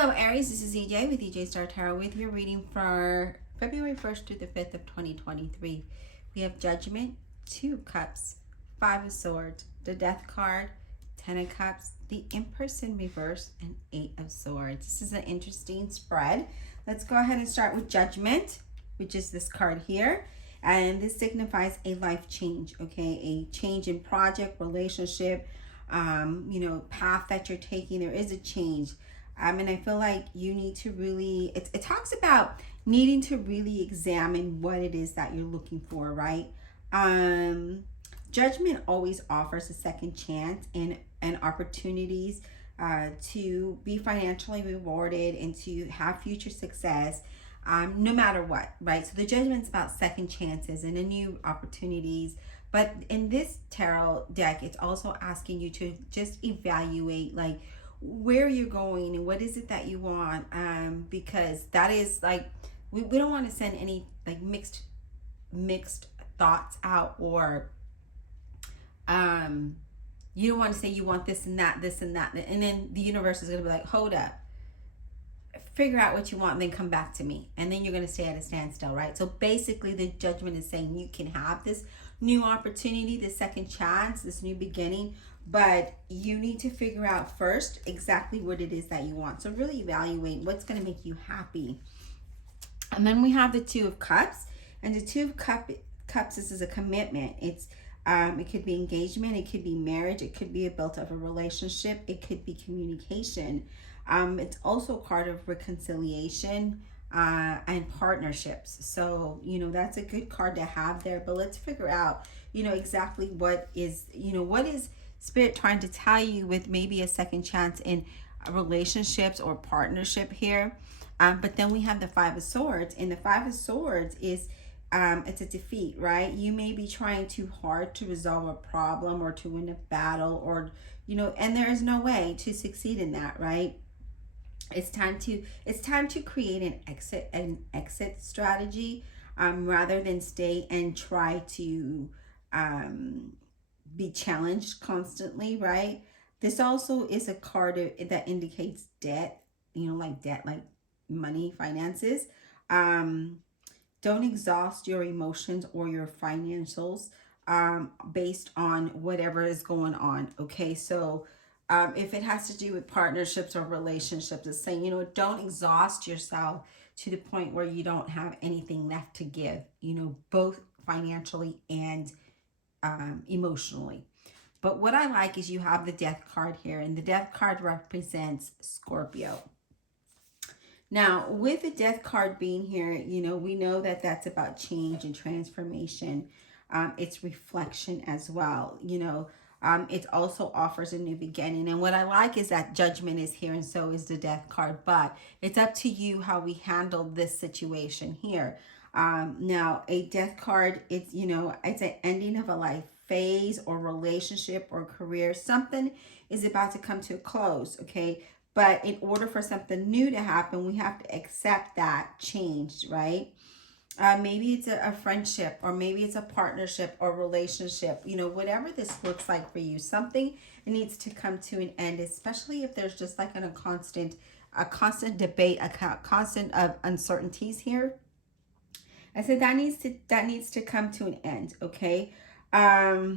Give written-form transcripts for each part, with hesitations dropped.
Hello Aries, this is EJ with EJ Star Tarot with your reading for February 1st through the 5th of 2023. We have Judgment, 2 Cups, 5 of Swords, the Death card, 10 of Cups, the Empress in reverse, and 8 of Swords. This is an interesting spread. Let's go ahead and start with Judgment, which is this card here. And this signifies a life change, okay? A change in project, relationship, path that you're taking. There is a change. And I feel like you need to really, it talks about needing to really examine what it is that you're looking for, right? Judgment always offers a second chance and opportunities to be financially rewarded and to have future success, no matter what, right? So the Judgment's about second chances and new opportunities. But in this tarot deck, it's also asking you to just evaluate, like, where you're going and what is it that you want, because that is like, we don't want to send any like mixed thoughts out, or you don't want to say you want this and that, and then the universe is going to be like, hold up, figure out what you want and then come back to me, and then you're going to stay at a standstill, right? So basically the Judgment is saying you can have this new opportunity, this second chance, this new beginning, but you need to figure out first exactly what it is that you want. So really evaluate what's going to make you happy. And then we have the 2 of Cups, and the 2 of Cups, this is a commitment. It's it could be engagement, it could be marriage, it could be a built up a relationship, it could be communication. It's also a card of reconciliation and partnerships. So, that's a good card to have there. But let's figure out, exactly what is Spirit trying to tell you with maybe a second chance in relationships or partnership here. But then we have the 5 of Swords, and the 5 of Swords is it's a defeat, right? You may be trying too hard to resolve a problem or to win a battle, or and there is no way to succeed in that, right? It's time to create an exit strategy, rather than stay and try to be challenged constantly, right? This also is a card that indicates debt, like money, finances. Don't exhaust your emotions or your financials based on whatever is going on, okay? So if it has to do with partnerships or relationships, it's saying, don't exhaust yourself to the point where you don't have anything left to give, both financially and emotionally. But what I like is you have the Death card here, and the Death card represents Scorpio. Now, with the Death card being here, we know that that's about change and transformation. It's reflection as well, it also offers a new beginning. And what I like is that Judgment is here, and so is the Death card. But it's up to you how we handle this situation here. Now, a Death card, it's an ending of a life phase or relationship or career. Something is about to come to a close, okay? But in order for something new to happen, we have to accept that change, right? Maybe it's a friendship, or maybe it's a partnership or relationship, whatever this looks like for you, something needs to come to an end, especially if there's just like a constant debate, a constant of uncertainties here. I said that needs to come to an end, okay? I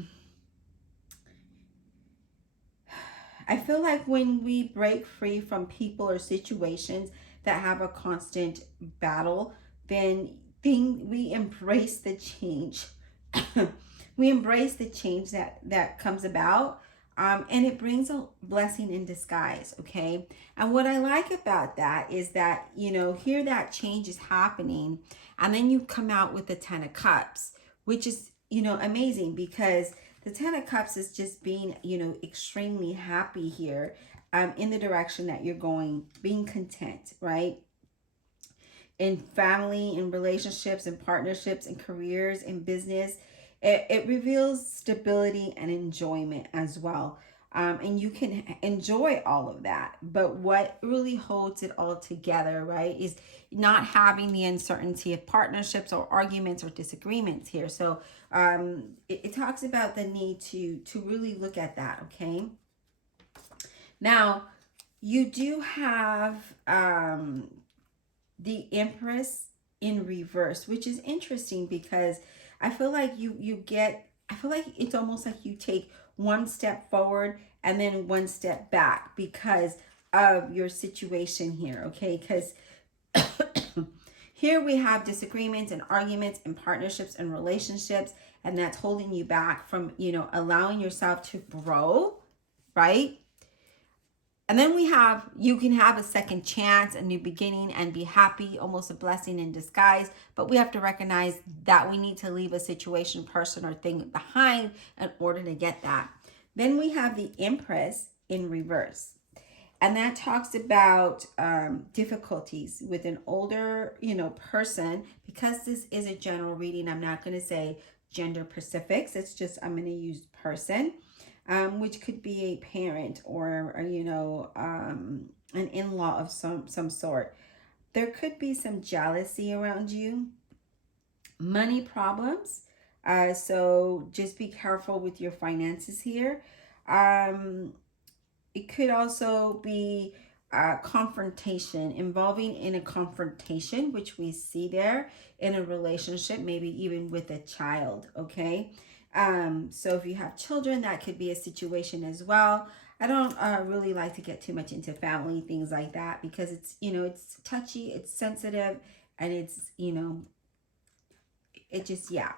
feel like when we break free from people or situations that have a constant battle, then we embrace the change. We embrace the change that comes about, and it brings a blessing in disguise, okay? And what I like about that is that, here that change is happening, and then you come out with the 10 of Cups, which is, amazing, because the 10 of Cups is just being, extremely happy here, in the direction that you're going, being content, right? In family, in relationships, in partnerships, in careers, in business. It reveals stability and enjoyment as well. And you can enjoy all of that. But what really holds it all together, right, is not having the uncertainty of partnerships or arguments or disagreements here. So it talks about the need to really look at that, okay? Now, You do have the Empress in reverse, which is interesting because I feel like I feel like it's almost like you take one step forward and then one step back because of your situation here, okay? Because here we have disagreements and arguments and partnerships and relationships, and that's holding you back from, allowing yourself to grow, right? And then we have, you can have a second chance, a new beginning, and be happy, almost a blessing in disguise. But we have to recognize that we need to leave a situation, person, or thing behind in order to get that. Then we have the Empress in reverse. And that talks about difficulties with an older, person. Because this is a general reading, I'm not going to say gender specifics. It's just, I'm going to use person. Which could be a parent or an in-law of some sort. There could be some jealousy around you, money problems. So just be careful with your finances here. It could also be confrontation, involving in a confrontation, which we see there in a relationship, maybe even with a child, okay? So if you have children, that could be a situation as well. I don't really like to get too much into family, things like that, because it's touchy, it's sensitive, and it just, yeah.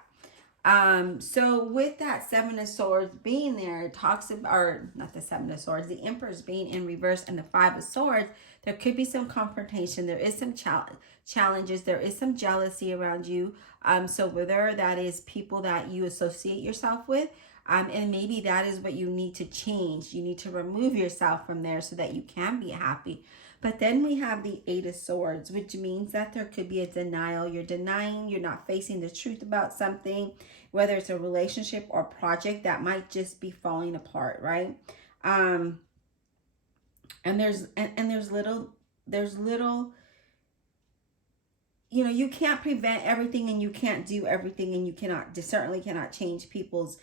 So with that Seven of Swords being there, it talks about, or not the Seven of Swords, the Empress being in reverse and the Five of Swords, there could be some confrontation. There is some challenges. There is some jealousy around you. So whether that is people that you associate yourself with, and maybe that is what you need to change. You need to remove yourself from there so that you can be happy. But then we have the Eight of Swords, which means that there could be a denial. You're denying, you're not facing the truth about something, whether it's a relationship or project that might just be falling apart, right? And there's little, you can't prevent everything and you can't do everything, and you certainly cannot change people's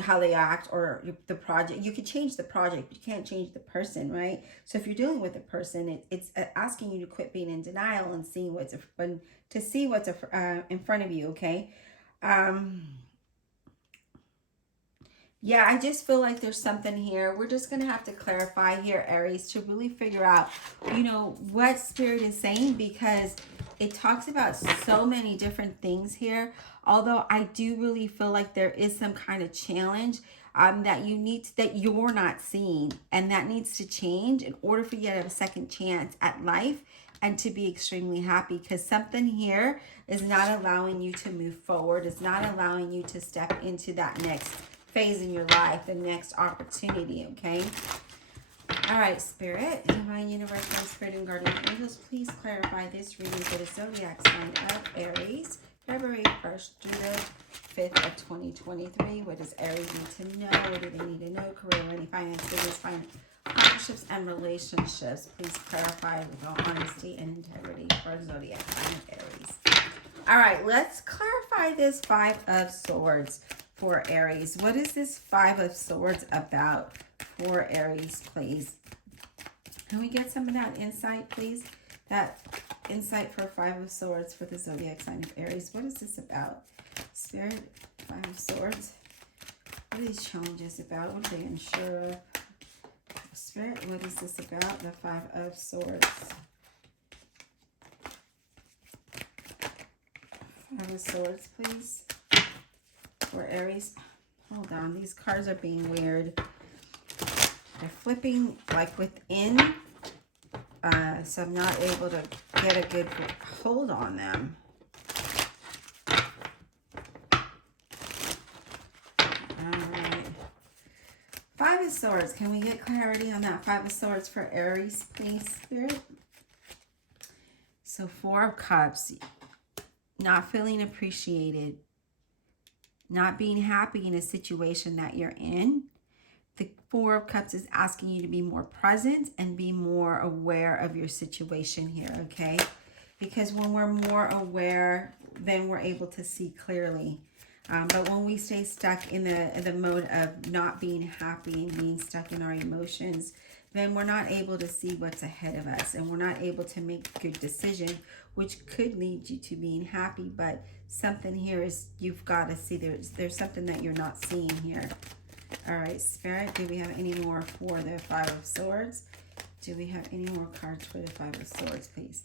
how they act or the project. You can change the project, but you can't change the person, right? So if you're dealing with a person, it's asking you to quit being in denial and seeing what's in front of you, okay? Yeah, I just feel like there's something here. We're just going to have to clarify here, Aries, to really figure out, what Spirit is saying, because it talks about so many different things here. Although I do really feel like there is some kind of challenge that you're not seeing, and that needs to change in order for you to have a second chance at life and to be extremely happy, because something here is not allowing you to move forward. It's not allowing you to step into that next phase in your life, the next opportunity, okay? All right, Spirit, Divine Universe, my Spirit and Guardian Angels, please clarify this reading for the zodiac sign of Aries, February 1st through the 5th of 2023. What does Aries need to know? What do they need to know? Career, money, finance, business, partnerships, and relationships. Please clarify with all honesty and integrity for zodiac sign of Aries. All right, let's clarify this Five of Swords for Aries. What is this Five of Swords about for Aries, please? Can we get some of that insight, please? That insight for Five of Swords for the zodiac sign of Aries. What is this about? Spirit, Five of Swords. What are these challenges about? What are they unsure of? Spirit, what is this about? The Five of Swords. Five of Swords, please. For Aries. Hold on, these cards are being weird. They're flipping like within, so I'm not able to get a good hold on them. Alright. Five of Swords. Can we get clarity on that Five of Swords for Aries, please, Spirit? So Four of Cups. Not feeling appreciated. Not being happy in a situation that you're in. The Four of Cups is asking you to be more present and be more aware of your situation here, okay? Because when we're more aware, then we're able to see clearly. But when we stay stuck in the mode of not being happy and being stuck in our emotions, then we're not able to see what's ahead of us, and we're not able to make good decisions, which could lead you to being happy. But something here is, you've got to see there's something that you're not seeing here. All right, Spirit, do we have any more for the Five of Swords? Do we have any more cards for the Five of Swords, please?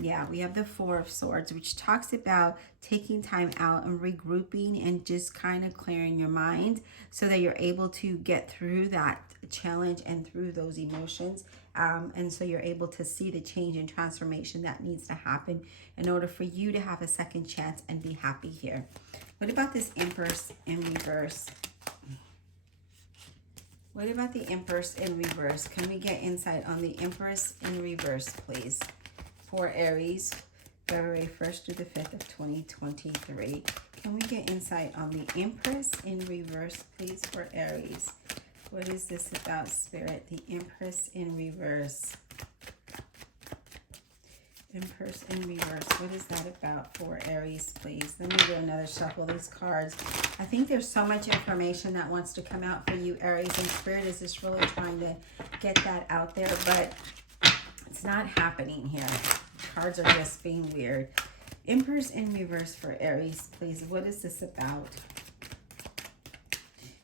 Yeah, we have the Four of Swords, which talks about taking time out and regrouping and just kind of clearing your mind so that you're able to get through that challenge and through those emotions. And so you're able to see the change and transformation that needs to happen in order for you to have a second chance and be happy here. What about this Empress in reverse? What about the Empress in reverse? Can we get insight on the Empress in reverse, please? For Aries, February 1st through the 5th of 2023. Can we get insight on the Empress in reverse, please, for Aries? What is this about, Spirit? The Empress in reverse. Empress in reverse. What is that about for Aries, please? Let me do another shuffle of these cards. I think there's so much information that wants to come out for you, Aries, and Spirit is just really trying to get that out there, but it's not happening here. Cards are just being weird. Empress in reverse for Aries, please. What is this about?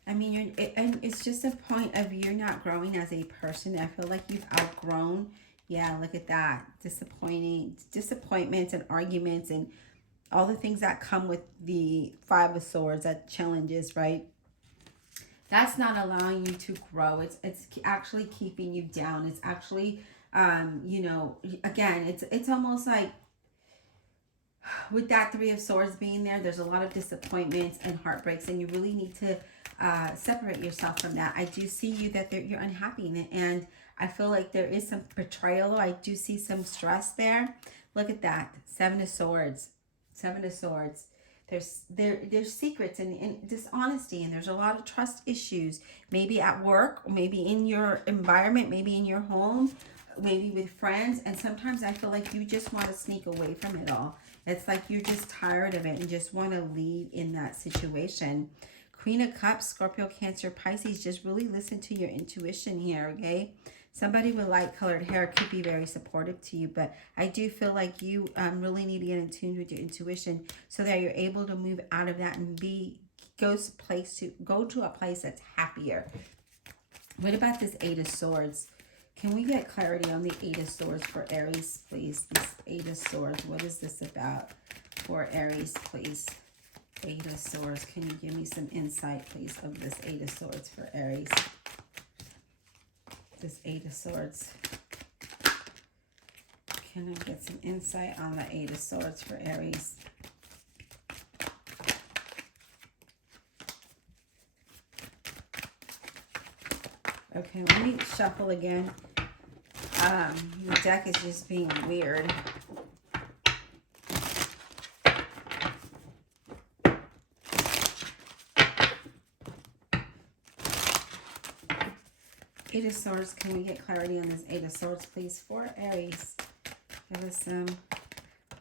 I mean, it's just a point of you're not growing as a person. I feel like you've outgrown. Yeah, look at that. Disappointments and arguments and all the things that come with the Five of Swords, that challenges, right? That's not allowing you to grow. It's actually keeping you down. It's actually, you know, again, it's almost like with that Three of Swords being there, there's a lot of disappointments and heartbreaks, and you really need to separate yourself from that. I do see you that you're unhappy, and I feel like there is some betrayal. I do see some stress there. Look at that. Seven of Swords. Seven of Swords. There's secrets and dishonesty, and there's a lot of trust issues. Maybe at work, maybe in your environment, maybe in your home, maybe with friends. And sometimes I feel like you just want to sneak away from it all. It's like you're just tired of it and just want to leave in that situation. Queen of Cups, Scorpio, Cancer, Pisces, just really listen to your intuition here, okay? Somebody with light colored hair could be very supportive to you, but I do feel like you really need to get in tune with your intuition so that you're able to move out of that and go to a place that's happier. What about this Eight of Swords? Can we get clarity on the Eight of Swords for Aries, please? This Eight of Swords, what is this about for Aries, please? Eight of Swords. Can you give me some insight, please, of this Eight of Swords for Aries? This Eight of Swords. Can I get some insight on the Eight of Swords for Aries? Okay, let me shuffle again. The deck is just being weird. Eight of Swords. Can we get clarity on this Eight of Swords, please, for Aries? Give us some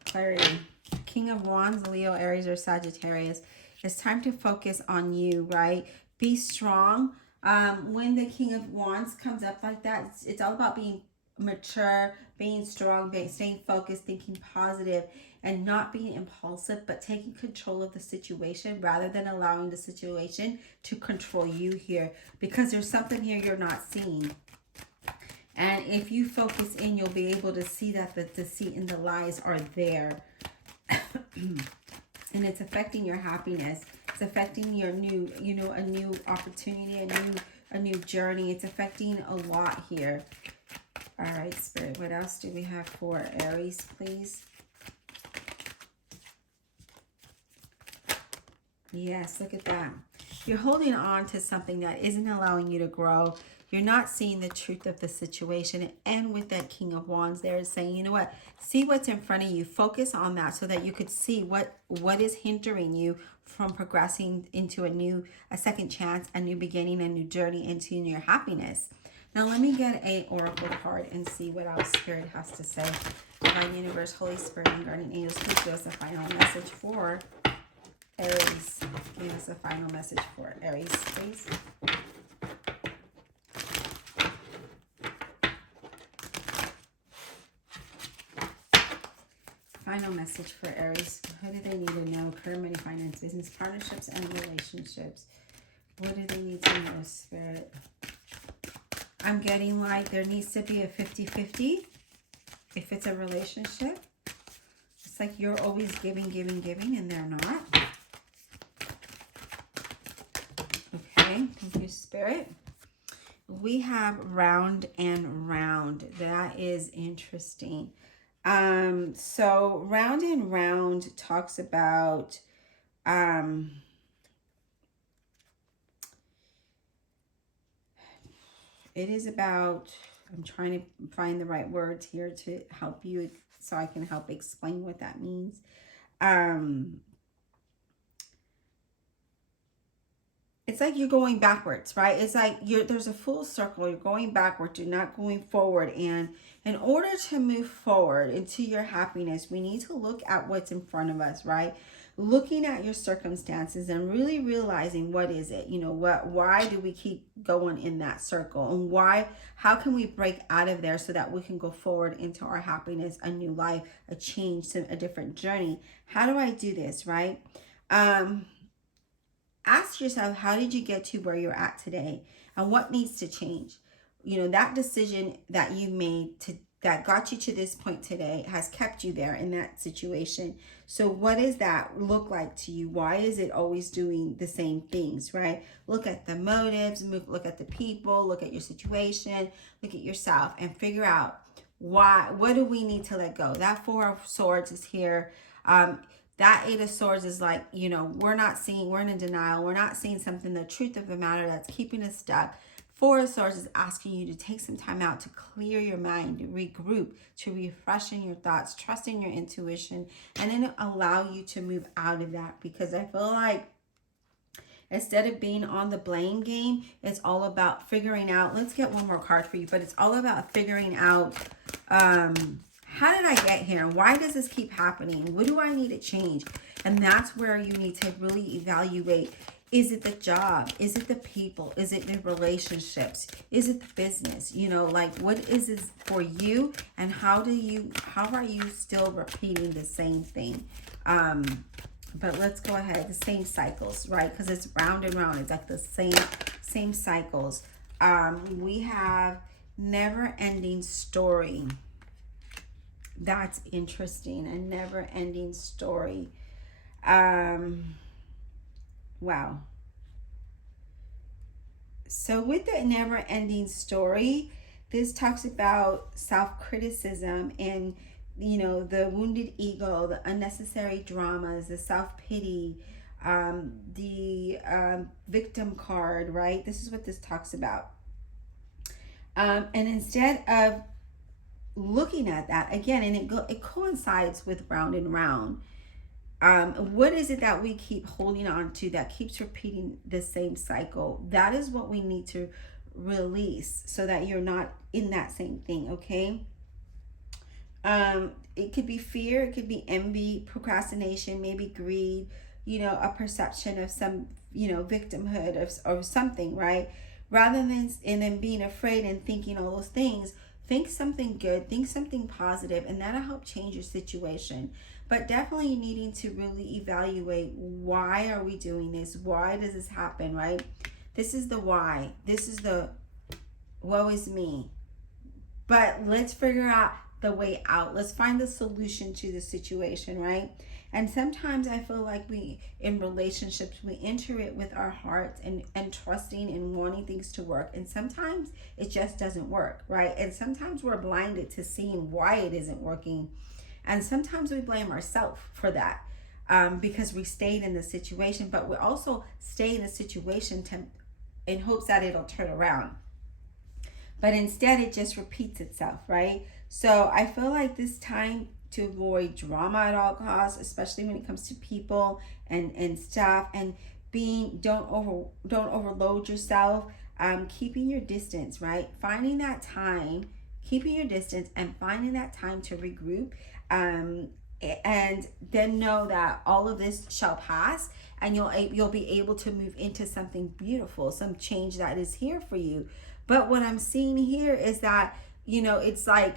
clarity. King of Wands, Leo, Aries, or Sagittarius. It's time to focus on you, right? Be strong. When the King of Wands comes up like that, it's all about being mature, being strong, staying focused, thinking positive, and not being impulsive, but taking control of the situation rather than allowing the situation to control you here, because there's something here you're not seeing. And if you focus in, you'll be able to see that the deceit and the lies are there. And it's affecting your happiness. It's affecting your new, a new opportunity, a new journey. It's affecting a lot here. All right, Spirit, what else do we have for Aries, please? Yes, look at that. You're holding on to something that isn't allowing you to grow. You're not seeing the truth of the situation. And with that King of Wands there is saying, you know what? See what's in front of you. Focus on that so that you could see what is hindering you from progressing into a second chance, a new beginning, a new journey into your happiness. Now let me get an oracle card and see what our Spirit has to say. Divine Universe, Holy Spirit, and Guardian Angels, please give us a final message for Aries. Give us a final message for Aries, please. final message for Aries. What do they need to know? Career, money, finance, business, partnerships, and relationships. What do they need to know, Spirit? I'm getting like there needs to be a 50-50 if it's a relationship. It's like you're always giving, and they're not. Okay, thank you, Spirit. We have round and round. That is interesting. So round and round talks about it is about, I'm trying to find the right words here to help you so I can help explain what that means. It's like you're going backwards, right? It's like there's a full circle. You're going backwards. You're not going forward. And in order to move forward into your happiness, we need to look at what's in front of us, right? Looking at your circumstances and really realizing what is it, why do we keep going in that circle, and how can we break out of there so that we can go forward into our happiness, a new life, a change, a different journey. How do I do this, right? Ask yourself, how did you get to where you're at today, and what needs to change? That decision that you made that got you to this point today has kept you there in that situation. So what does that look like to you? Why is it always doing the same things, right? Look at the motives, look at the people, look at your situation, look at yourself, and figure out what do we need to let go? That Four of Swords is here. That Eight of Swords is like, we're in denial. We're not seeing something, the truth of the matter that's keeping us stuck. Four of Swords is asking you to take some time out to clear your mind, to regroup, to refreshen your thoughts, trusting your intuition, and then allow you to move out of that. Because I feel like instead of being on the blame game, it's all about figuring out, let's get one more card for you, but it's all about figuring out, how did I get here? Why does this keep happening? What do I need to change? And that's where you need to really evaluate. Is it the job? Is it the people? Is it the relationships? Is it the business? What is this for you? And how are you still repeating the same thing? But let's go ahead. The same cycles, right? Because it's round and round. It's like the same cycles. We have never-ending story. That's interesting. A never-ending story. Wow. So with the never-ending story, this talks about self-criticism and, the wounded ego, the unnecessary dramas, the self-pity, the victim card, right? This is what this talks about. And instead of looking at that again, and it coincides with round and round. What is it that we keep holding on to that keeps repeating the same cycle? That is what we need to release so that you're not in that same thing, okay? It could be fear, it could be envy, procrastination, maybe greed, a perception of some, victimhood of something, right? Rather than being afraid and thinking all those things, think something good, think something positive, and that'll help change your situation. But definitely needing to really evaluate, why are we doing this? Why does this happen, right? This is the why. This is the woe is me. But let's figure out the way out. Let's find the solution to the situation, right? And sometimes I feel like in relationships, we enter it with our hearts and trusting and wanting things to work. And sometimes it just doesn't work, right? And sometimes we're blinded to seeing why it isn't working. And sometimes we blame ourselves for that because we stayed in the situation, but we also stay in a situation in hopes that it'll turn around. But instead, it just repeats itself, right? So I feel like this time to avoid drama at all costs, especially when it comes to people and stuff, and don't overload yourself, keeping your distance, right? Finding that time, keeping your distance and finding that time to regroup, and then know that all of this shall pass, and you'll be able to move into something beautiful, some change that is here for you. But what I'm seeing here is that, it's like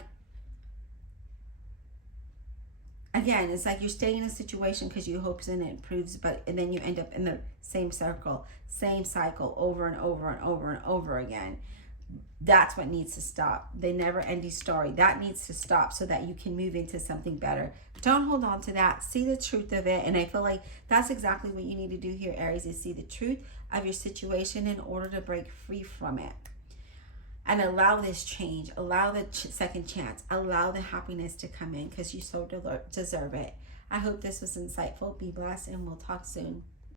again, it's like you're staying in a situation because you hope and it improves, and then you end up in the same circle, same cycle over and over and over and over again. That's what needs to stop. The never ending story. That needs to stop so that you can move into something better. Don't hold on to that. See the truth of it. And I feel like that's exactly what you need to do here, Aries, is see the truth of your situation in order to break free from it. And allow this change. Allow the second chance. Allow the happiness to come in because you so deserve it. I hope this was insightful. Be blessed and we'll talk soon.